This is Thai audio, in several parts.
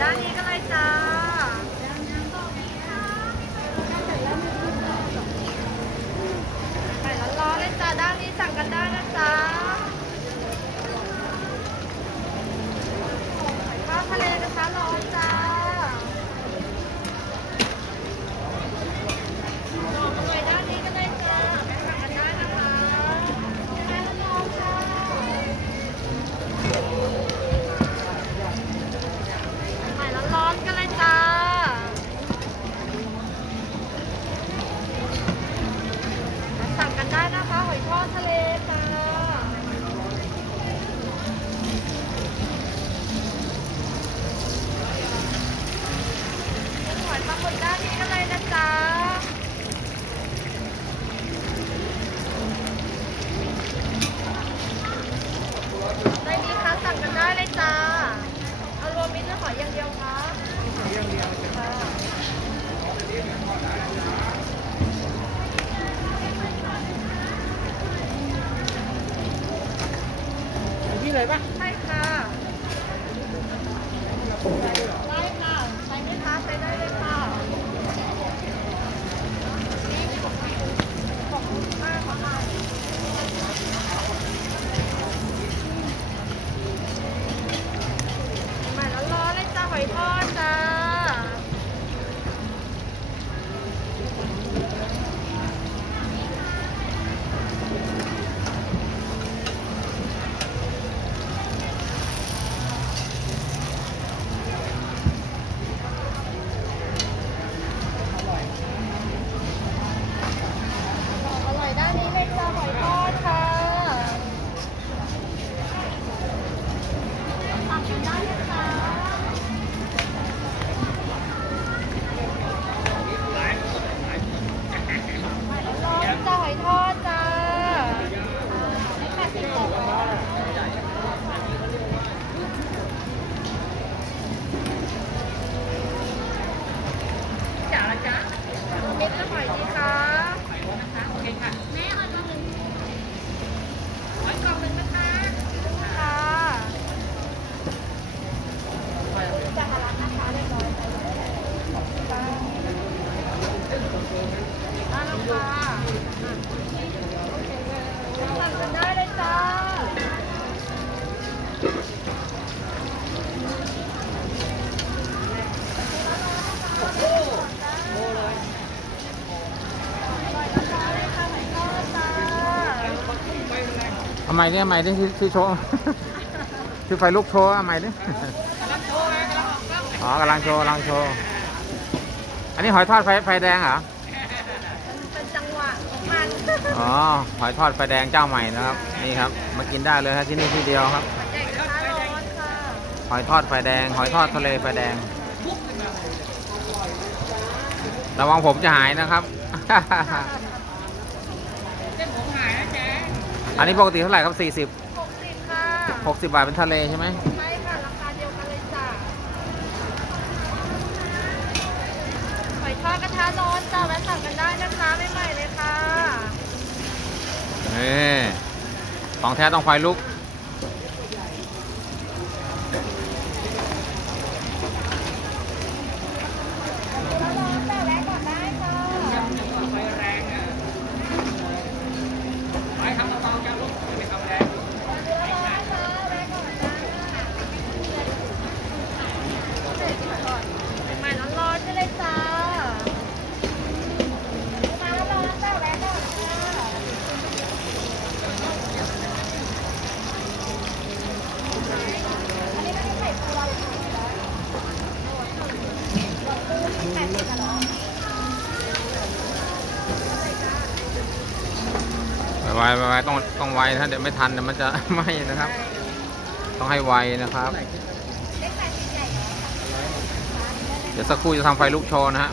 ด้านนี้ก็เลยจ้าไข่ร้อนๆเลยจ้าด้านนี้สั่งกันได้นะจ๊ะข้าวทะเลกระทะร้อนจ้าไข่ด้านนี้ก็เลยจ้าไปสั่งกันได้นะคะไข่ร้อนๆจ้าไข่ร้อนๆกันเลยจ้าสั่งกันได้นะคะหอยทอดทะเลจ้าหอยปลาหมึกด้านนี้ก็เลยนะจ๊ะได้ดีคะสั่งกันได้เลยจ้าเอารวมมิตรหรือหอยอย่างเดียวคะหอยอย่างเดียวจ้ะพี่เลยปะใช่ค่ะได้ค่ะใช้ไหมคะใช้ได้เลยค่ะขอบคุณมากค่ะใหม่แล้วร้อนเลยจ้าหอยทอดจ้าอร่อยด้านนี้เลยจ้าหอยทอดค่ะสั่งกันได้เลยค่ะใหม่แล้วร้อนจ้าหอยทอดจ้าได้80 บาท จ๋าละจ๊ะเม็ดละหอยดีคะโอเคค่ะแม่เอาตัวหนึ่งหอยกรอบหนึ่งนะคะค่ะจะหาร้านนะคะเรียบร้อยค่ะได้แล้วค่ะสั่งกันได้เลยจ้าเลยค่ะหอยทอดจ้า เอาใหม่เนี่ยใหม่เนี่ยชื่อโชว์ ชื่อไฟลุกโชว์เอาใหม่เนี่ยอ๋อกำลังโชว์กำลังโชว์อันนี้หอยทอดไฟแดงเหรอ เป็นจังหวะของมัน อ๋อหอยทอดไฟแดงเจ้าใหม่นะครับนี่ครับมากินได้เลยครับที่นี่ที่เดียวครับ ใหญ่กระทะร้อนค่ะ หอยทอดไฟแดงหอยทอดทะเลไฟแดงระวังผมจะหายนะครับ เส้นผมหายนะจ๊ะ อันนี้ปกติเท่าไหร่ครับ40 60ค่ะ 60 บาทเป็นทะเลใช่ไหม ใช่ค่ะราคาเดียวกันเลยจ้ะหอยทอดกระทะร้อนจ้าแวะสั่งกันได้นะคะใหม่ๆเลยค่ะ นี่ของแท้ต้องไฟลุก ร้อนๆจ้าแวะก่อนได้ค่ะไฟแรงอ่ะไฟทำเบาๆจ้าลูกไม่ทำแรงร้อนๆค่ะแวะก่อนนะใหม่ๆร้อนๆได้เลยจ้ามาร้อนๆจ้าแวะก่อนค่ะอันนี้ไม่ได้ไข่ปูอะไรค่ะ80ค่ะเนาะ ไวต้องไวนะเดี๋ยวไม่ทันเดี๋ยวมันจะ ไหม้นะครับ ต้องให้ไวนะครับ เดี๋ยวสักครู่จะทำไฟลุกโชว์นะฮะ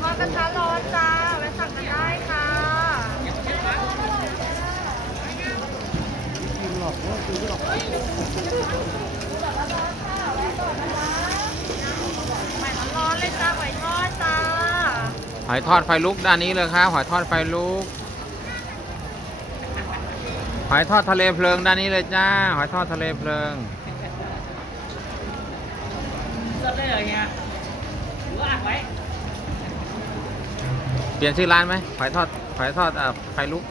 ทอดกระทะร้อนจ้าแวะสั่งกันได้ค่ะใหม่ร้อนๆเลยจ้าหอยทอดจ้า หอยทอดไฟลุกด้านนี้เลยครับหอยทอดไฟลุกหอยทอดทะเลเพลิงด้านนี้เลยจ้าหอยทอดทะเลเพลิง สดเลยเหรอเฮียหรือว่าอัดไว้ เปลี่ยนชื่อร้านไหมหอยทอดไฟลุก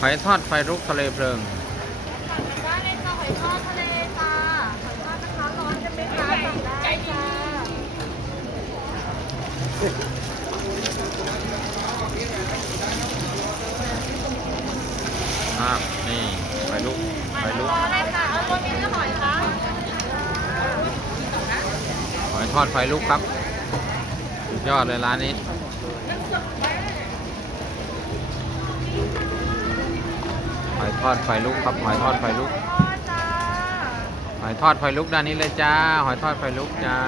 หอยทอดไฟลุกทะเลเพลิง ได้เลยค่ะหอยทอดทะเลจ้าหอยทอดนะคะร้อนจะไม่ร้อนสั่งได้จ้า ครับนี่ไฟลุกไฟลุก รอเลยค่ะเอาตัวนี้ก็หอยค่ะ หอยทอดไฟลุกครับสุดยอดเลยร้านนี้หอยทอดไฟลุกครับหอยทอดไฟลุก ทอดจ้า หอยทอดไฟลุกด้านนี้เลยจ้าหอยทอดไฟลุกจ้า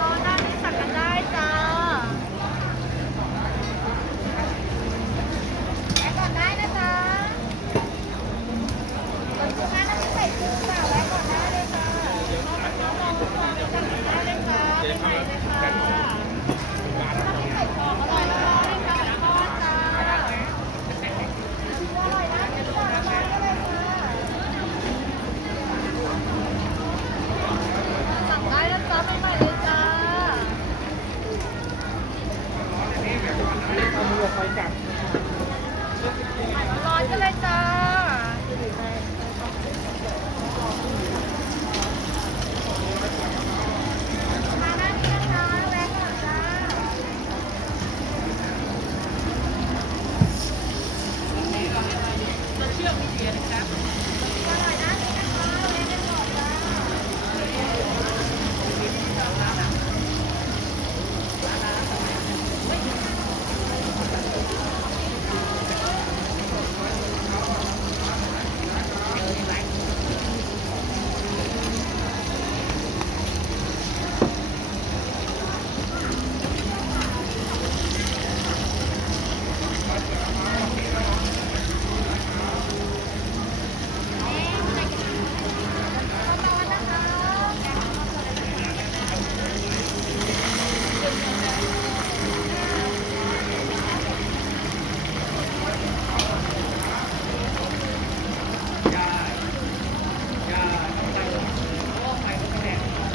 ร้อนได้ที่สั่งกันได้จ้าแวะก่อนได้นะจ๊ะส่วนคุณแม่น้ำพริกใส่กุ้งค่ะแวะก่อนได้เลยจ้าลองสั่งได้เลยจ้าไปไหนเลยค่ะน้ำพริกใส่ทองอร่อยมากเลยค่ะทอดจ้าอร่อยนะที่สั่งได้เลยค่ะสั่งได้นะจ๊ะไปไหนเลยจ้า ร้อนกันเลยจ้ามาได้ที่นะคะแวะก่อนจ้าอร่อยนะนี่นะคะแวะกันก่อนจ้า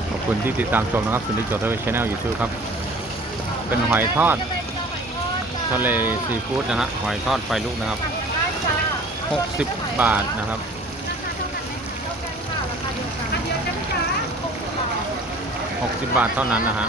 ขอบคุณที่ติดตามชมนะครับสุนิจโจทย์ชแนลยูทูบครับเป็นหอยทอดทะเลซีฟู้ดนะฮะหอยทอดไฟลุกนะครับ60 บาทนะครับ60 บาทเท่านั้นนะฮะ